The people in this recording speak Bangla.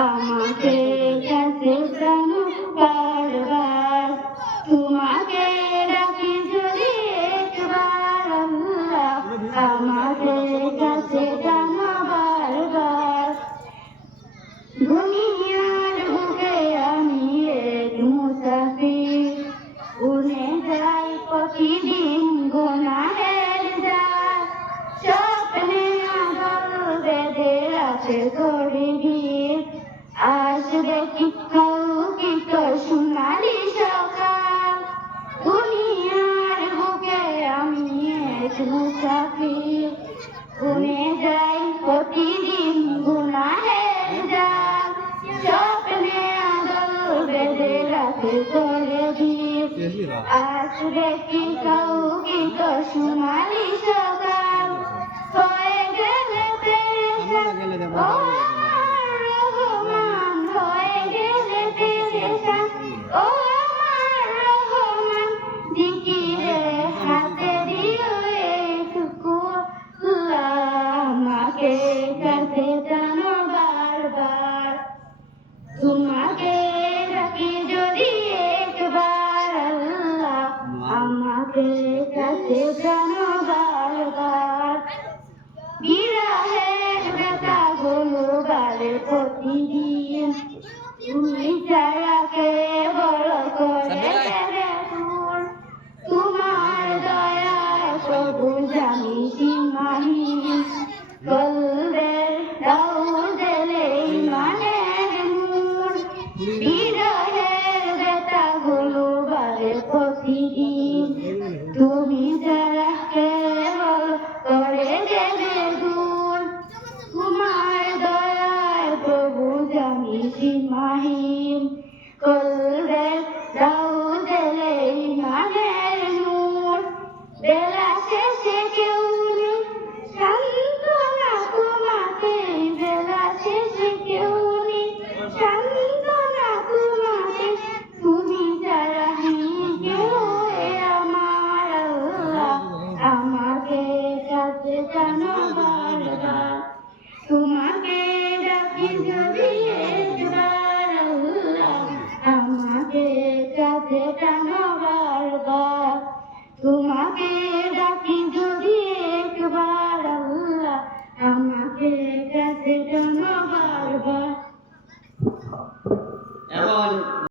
আমাকে কাছে প্রাণ বারবার তোমাকে ডাকি যদি একবার আল্লাহ আমাকে কাছে প্রাণ বারবার দুনিয়ার বুকে আমি এক মুসাফির উড়ে যাই প্রতিদিন গুনাহের জাল স্বপ্নে আদল বেঁধে রাখে করে ভিড় আসবে কি কাউকিত সোনালি সকাল দুনিয়ার বুকে আমি এক মুসাফির উড়ে যাই প্রতিদিন গুনাহের জাল স্বপ্নে আদল বেঁধে রাখে করে ভিড় আসবে কি কাউকিত সোনালি সকাল হয়ে গেলে হাতে দিও একটু আমাকে কাছে জানো বারবার তোমাকে ডাকি যদি একবার আল্লাহ আমাকে কাছে জানো বারবার বিরহের ব্যথা গুলো বারে প্রতিদিন তুমি ছাড়াকে বড় করে তোমার দয়ায় প্রভু জানি সীমাহীন কলবের দাও দিলে ইমানের নূর বিরহের ব্যথা গুলো বারে প্রতিদিন তুমি ছাড়াকে বড় করে দেবে দূর তোমার দয়ায় প্রভু জানি সীমাহীন কলবের দাও দিলে ইমানের নূর বেলা শেষে কেউ নেই সান্ত্বনা তোমাকে বেলা শেষে কেউ নেই সান্ত্বনা তোমাকে তুমি যারা কেউ আমার আল্লাহ আমাকে কাছে জানো বারবার তোমাকে ডাকি যদি একবার আল্লাহ আমাকে কাছে জানো বারবার তোমাকে ডাকি যদি একবার আল্লাহ আমাকে কাছে জানো বারবার।